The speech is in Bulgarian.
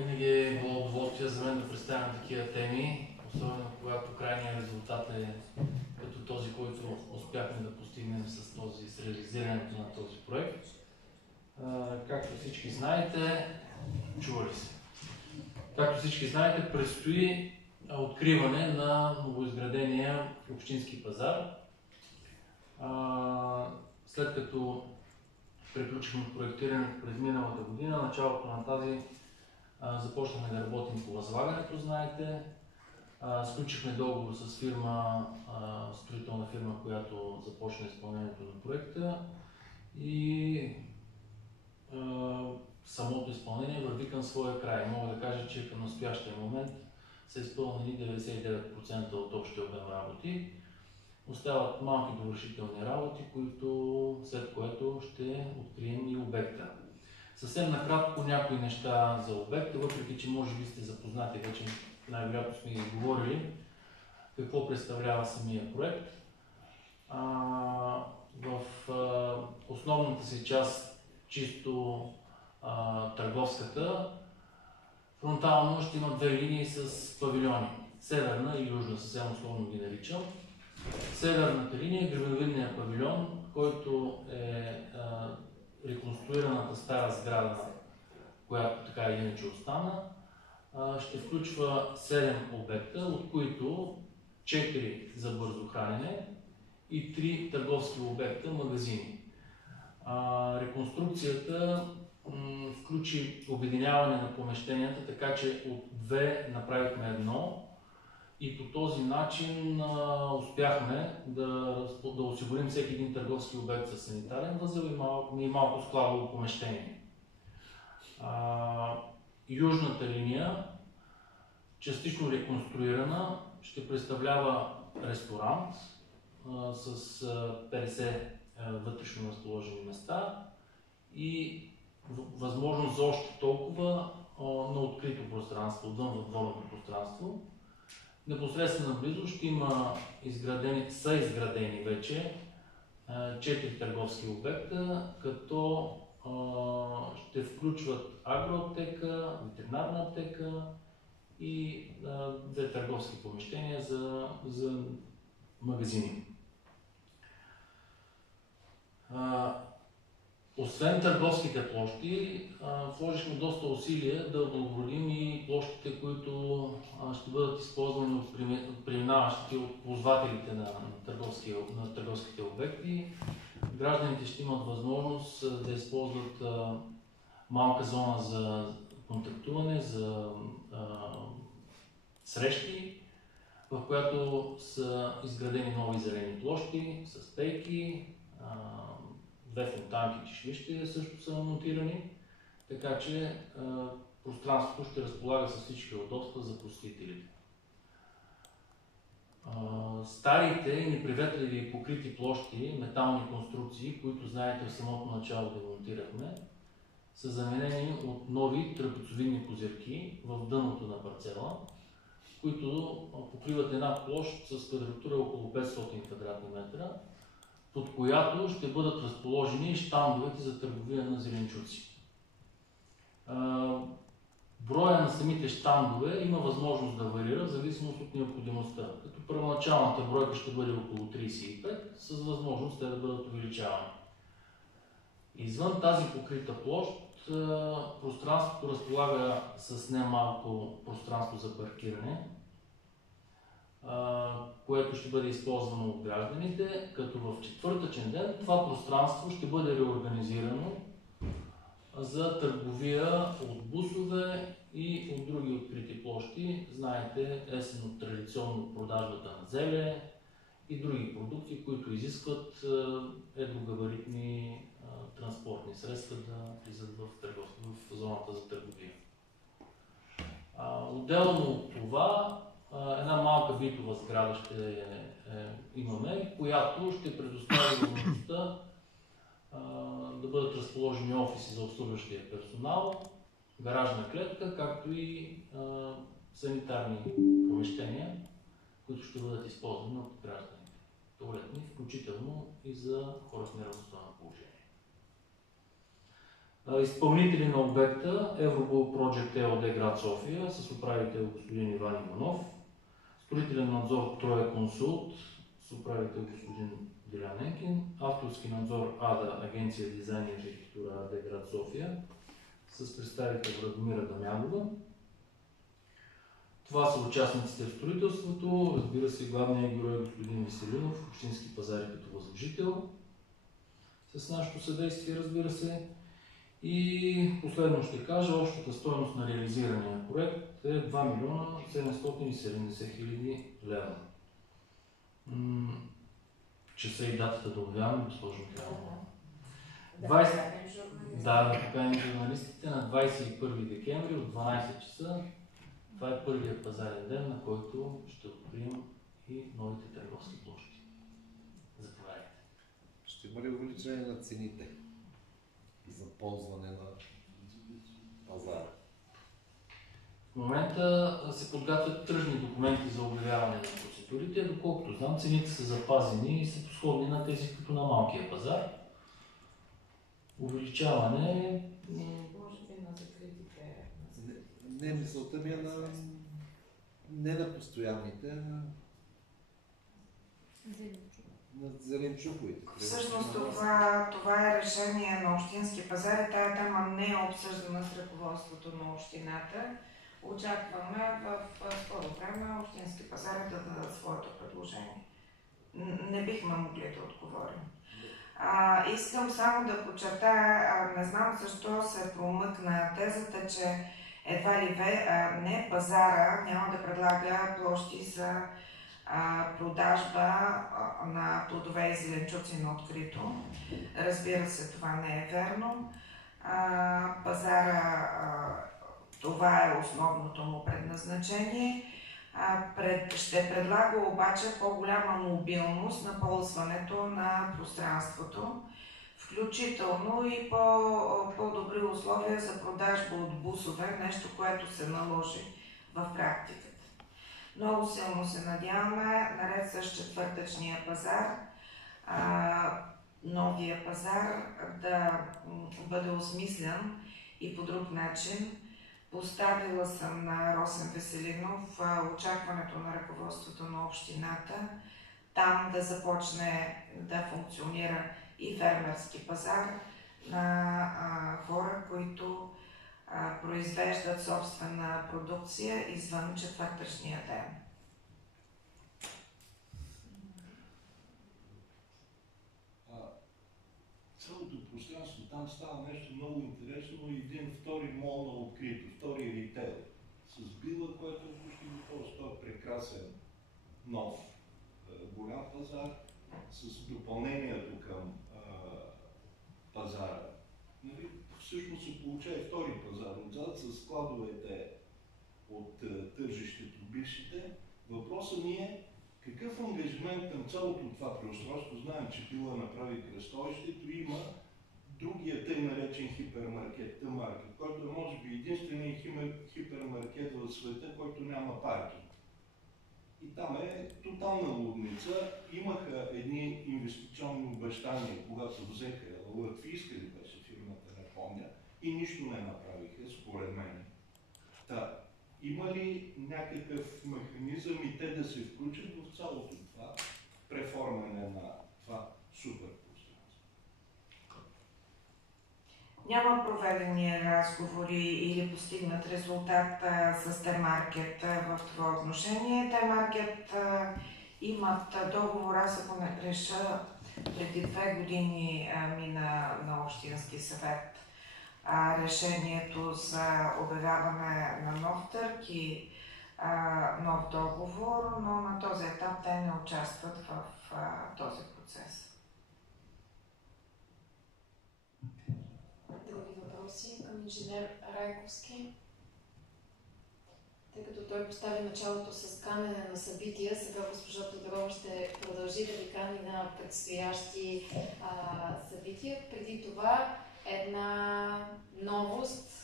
Винаги е било удоволствие за мен да представям такива теми, особено когато крайният резултат е като този, който успяхме да постигнем с реализирането на този проект. Както всички знаете, чували се. Както всички знаете, предстои откриване на новоизградения общински пазар. След като приключихме проектирането през миналата година, началото на тази започнахме да работим по възлагането, знаете. Сключихме договор с строителна фирма, която започна изпълнението на проекта и самото изпълнение върви към своя край. Мога да кажа, че към настоящия момент са изпълнени 99% от общия обем работи. Остават малки довършителни работи, след което ще открием и обекта. Съвсем накратко някои неща за обекта, въпреки че може би сте запознати вече, най-вероятно сме ги говорили, какво представлява самия проект. В основната си част, чисто търговската, фронтално ще има две линии с павилиони. Северна и южна, съвсем условно ги наричам. Северната линия е гребеновидният павилион, който е реконструираната стара сграда, която така или иначе остана. Ще включва 7 обекта, от които 4 за бързо хранене и 3 търговски обекта, магазини. Реконструкцията включи обединяване на помещенията, така че от 2 направихме едно и по този начин успяхме да осигурим всеки един търговски обект със санитарен възел и малко складово помещение. Южната линия, частично реконструирана, ще представлява ресторант с 50 вътрешно разположени места и възможност за още толкова на открито пространство, отвън в дворното пространство. Непосредствено близо ще има изградени вече 4 търговски обекта, като ще включват агроаптека, ветеринарна аптека и 2 търговски помещения за магазини. Освен търговските площи, вложихме доста усилия да облагородим и площите, които ще бъдат използвани от преминаващите, от ползвателите на търговските обекти. Гражданите ще имат възможност да използват малка зона за контактуване, за срещи, в която са изградени нови зелени площи с пейки, 2 фонтанки, чешмище също са монтирани, така че пространството ще разполага с всички удобства за посетителите. Старите и неприветливи покрити площи, метални конструкции, които знаете в самото начало демонтирахме, са заменени от нови трапецовидни козирки в дъното на парцела, които покриват една площ с квадратура около 500 квадратни метра, под която ще бъдат разположени щандовете за търговия на зеленчуци. Броя на самите щандове има възможност да варира в зависимост от необходимостта, като първоначалната бройка ще бъде около 35, с възможност те да бъдат увеличавани. Извън тази покрита площ, пространството разполага с немалко пространство за паркиране, което ще бъде използвано от гражданите, като в четвъртъчен ден това пространство ще бъде реорганизирано за търговия от бусове и от други открити площи. Знаете, есенно традиционно продажбата на зеле и други продукти, които изискват едрогабаритни транспортни средства да влизат в зоната за търговия. Отделно от това, една малка битова сграда ще имаме, която ще предостави възможността да бъдат разположени офиси за обслужващия персонал, гаражна клетка, както и санитарни помещения, които ще бъдат използвани от гражданите. Туалетни, включително и за хора в неравностойно положение. Изпълнители на обекта Евробул Project ЕОД град София с управител господин Иван Иванов, строителен надзор Троя Консулт с управител господин Дилян Енкин, авторски надзор АДА Агенция Дизайн и архитектура АД град София с представител Радомира Дамянова. Това са участниците в строителството, разбира се, главният герой господин Веселинов, общински пазари като възложител, с нашето съдействие, разбира се. И последно ще кажа, общата стойност на реализирания проект е 2 милиона 770 хиляди лева. Часа и датата да обявяваме, госпожо Михайлова. Да поканим журналистите на 21 декември от 12 часа. Това е първият пазарен ден, на който ще открием и новите търговски площи. Заповядайте. Ще има ли увеличение на цените за ползване на пазара? В момента се подготвят тръжни документи за обявяване на процедурите. Доколкото знам, цените са запазени и са сходни на тези като на малкия пазар. Увеличаване... Може би на закритите... Не, мисълта ми е не на постоянните, а на зеленчуковите. Всъщност това е решение на общински пазар и тая тема не е обсъждана с ръководството на общината. Очакваме в скоро време общински пазари да дадат своето предложение. Не бихме могли да отговорим. Искам само да подчертая, не знам защо се промъкна тезата, че едва ли не пазара няма да предлага площи за продажба на плодове и зеленчуци на открито. Разбира се, това не е верно. Пазара, това е основното му предназначение. Ще предлага обаче по-голяма мобилност на ползването на пространството, включително и по-добри условия за продажба от бусове, нещо, което се наложи в практиката. Много силно се надяваме, наред с четвъртъчния пазар, новия пазар да бъде осмислян и по друг начин. Поставила съм на Росен Веселинов очакването на ръководството на общината, там да започне да функционира и фермерски пазар на хора, които произвеждат собствена продукция извън четвъртъчния ден. Цялото пространство там става нещо много интересно и един втори мол на открито, втори ритейл с била, което е почти готово. Това е прекрасен нов голям пазар с допълнението към пазара. Нали? Всъщност се получава и втори пазар отзад с складовете от тържището бившите. Въпросът ми е какъв ангажимент към цялото това пространство. Знаем, че Била направи кръстовището, има другия тъй наречен хипермаркет, Т-маркет, който е може би единственият хипермаркет в света, който няма паркинг. И там е тотална лудница. Имаха едни инвестиционни обещания, когато взеха латвийска ли беше фирмата, не помня, и нищо не направиха, според мен. Има ли някакъв механизъм и те да се включат в цялото това преформяне на това супер пространство? Няма проведени разговори или постигнат резултат с Т-маркет в това отношение. Т-маркет имат договор, аз ако не греша, преди 2 години мина на Общински съвет решението за обявяване на нов търг и нов договор, но на този етап те не участват в този процес. Други въпроси към инженер Райковски? Тъй като той постави началото с канене на събития, сега госпожа Тодорова ще продължи да ви кани на предстоящи събития. Преди това една новост